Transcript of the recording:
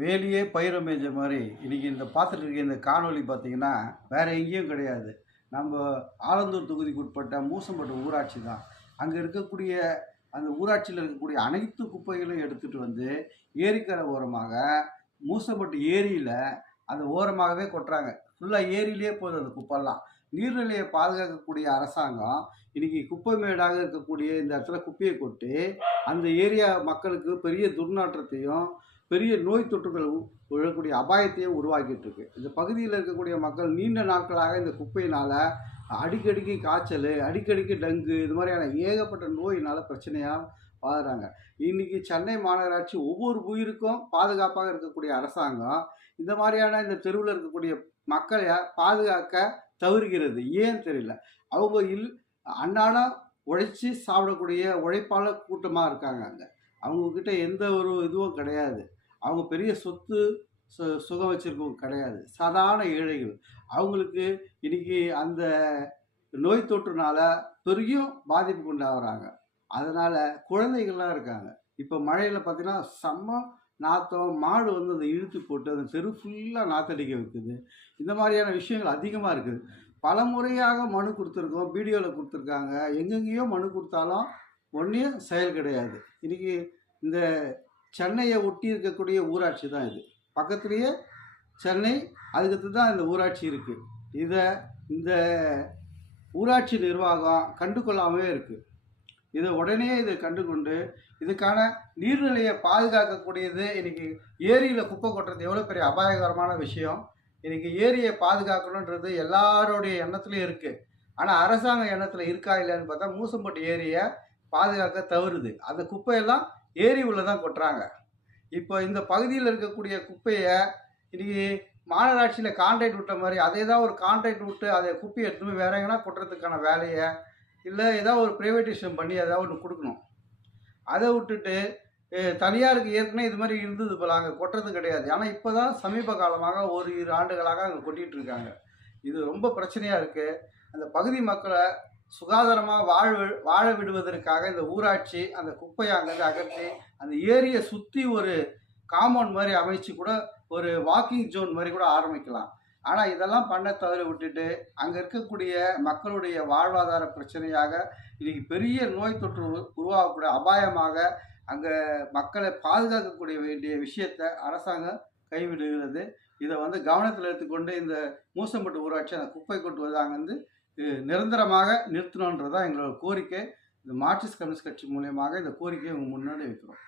வேலியே பயிரை மேய்ஞ்ச மாதிரி இன்றைக்கி இந்த பார்த்துட்டு இருக்க இந்த காணொளி பார்த்தீங்கன்னா வேறு எங்கேயும் கிடையாது. நம்ம ஆலந்தூர் தொகுதிக்கு உட்பட்ட மூசம்பட்டு ஊராட்சி தான். அங்கே இருக்கக்கூடிய அந்த ஊராட்சியில் இருக்கக்கூடிய அனைத்து குப்பைகளையும் எடுத்துகிட்டு வந்து ஏரிக்கரை ஓரமாக மூசம்பட்டு ஏரியில் அந்த ஓரமாகவே கொட்டுறாங்க. ஃபுல்லாக ஏரியிலே போகுது அந்த குப்பைலாம். நீர்நிலையை பாதுகாக்கக்கூடிய அரசாங்கம் இன்றைக்கி குப்பை மேடாக இருக்கக்கூடிய இந்த இடத்துல குப்பையை கொட்டி அந்த ஏரியா மக்களுக்கு பெரிய துர்நாற்றத்தையும் பெரிய நோய் தொற்றுகள் விழக்கூடிய அபாயத்தையும் உருவாக்கிட்டு இருக்கு. இந்த பகுதியில் இருக்கக்கூடிய மக்கள் நீண்ட நாட்களாக இந்த குப்பையினால் அடிக்கடிக்கு காய்ச்சல், அடிக்கடிக்கு டெங்கு, இது மாதிரியான ஏகப்பட்ட நோயினால் பிரச்சனையாக வாழுறாங்க. இன்றைக்கி சென்னை மாநகராட்சி ஒவ்வொரு உயிருக்கும் பாதுகாப்பாக இருக்கக்கூடிய அரசாங்கம் இந்த மாதிரியான இந்த தெருவில் இருக்கக்கூடிய மக்களை பாதுகாக்க தவறுகிறது. ஏன்னு தெரியல. அவங்க அன்றாடம் உழைச்சி சாப்பிடக்கூடிய உழைப்பாளர் கூட்டமாக இருக்காங்க. அங்கே அவங்கக்கிட்ட எந்த ஒரு இதுவும் கிடையாது. அவங்க பெரிய சொத்து சுகம் வச்சுருக்கவங்க கிடையாது. சாதாரண ஏழைகள். அவங்களுக்கு இன்றைக்கி அந்த நோய் தொற்றுனால பெரிய பாதிப்புக்கு உண்டாகிறாங்க. அதனால் குழந்தைகள்லாம் இருக்காங்க. இப்போ மழையில் பார்த்திங்கன்னா செம்ம நாற்றம், மாடு வந்து அதை இழுத்து போட்டு அந்த தெரு ஃபுல்லாக நாற்றடிக்க வைக்குது. இந்த மாதிரியான விஷயங்கள் அதிகமாக இருக்குது. பல முறையாக மனு கொடுத்துருக்கோம், வீடியோவில் கொடுத்துருக்காங்க. எங்கெங்கேயோ மனு கொடுத்தாலும் ஒன்றையும் செயல் கிடையாது. இன்றைக்கி இந்த சென்னையை ஒட்டி இருக்கக்கூடிய ஊராட்சி தான் இது. பக்கத்துலேயே சென்னை, அதுக்கு தான் இந்த ஊராட்சி இருக்குது. இந்த ஊராட்சி நிர்வாகம் கண்டுகொள்ளாமே இருக்குது. இதை கண்டுகொண்டு இதுக்கான நீர்நிலையை பாதுகாக்கக்கூடியது. இன்றைக்கி ஏரியில் குப்பை கொட்டுறது எவ்வளோ பெரிய அபாயகரமான விஷயம். இன்றைக்கி ஏரியை பாதுகாக்கணுன்றது எல்லாருடைய எண்ணத்துலேயும் இருக்குது. ஆனால் அரசாங்க எண்ணத்தில் இருக்கா இல்லைன்னு பார்த்தா மூசம்பட்டு ஏரியை பாதுகாக்க தவறுது. அந்த குப்பையெல்லாம் ஏரி உள்ளே தான் கொட்டுறாங்க. இப்போ இந்த பகுதியில் இருக்கக்கூடிய குப்பையை இன்றைக்கி மாநகராட்சியில் கான்ட்ராக்ட் விட்ட மாதிரி அதே தான் ஒரு கான்ட்ராக்ட் விட்டு அதை குப்பையை எடுத்துன்னு வேற எங்கன்னா கொட்டுறதுக்கான வேலையை இல்லை ஏதாவது ஒரு ப்ரைவேட்டேஷன் பண்ணி ஏதாவது ஒன்று கொடுக்கணும். அதை விட்டுட்டு தனியாருக்கு ஏற்கனவே இது மாதிரி இருந்தது போல் அங்கே கொட்டுறது கிடையாது. ஆனால் இப்போ தான் சமீப காலமாக 1-2 ஆண்டுகளாக அங்கே கொட்டிகிட்டு இருக்காங்க. இது ரொம்ப பிரச்சனையாக இருக்குது. அந்த பகுதி மக்களை சுகாதாரமாக வாழ விடுவதற்காக இந்த ஊராட்சி அந்த குப்பையை அங்கேருந்து அகற்றி அந்த ஏரியை சுற்றி ஒரு காம்பவுண்ட் மாதிரி அமைச்சு கூட ஒரு வாக்கிங் ஜோன் மாதிரி கூட ஆரம்பிக்கலாம். ஆனால் இதெல்லாம் பண்ண தவறி விட்டுட்டு அங்கே இருக்கக்கூடிய மக்களுடைய வாழ்வாதார பிரச்சனையாக இன்றைக்கி பெரிய நோய் தொற்று உருவாகக்கூடிய அபாயமாக அங்கே மக்களை பாதுகாக்கக்கூடிய வேண்டிய விஷயத்தை அரசாங்கம் கைவிடுகிறது. இதை வந்து கவனத்தில் எடுத்துக்கொண்டு இந்த மூசம்பட்டு ஊராட்சி அந்த குப்பை கொட்டுவதை அங்கே நிரந்தரமாக நிறுத்தணுன்றது தான் எங்களோட கோரிக்கை. இந்த மார்க்சிஸ்ட் கம்யூனிஸ்ட் கட்சி மூலியமாக இந்த கோரிக்கையை உங்கள் முன்னாடி வைக்கிறோம்.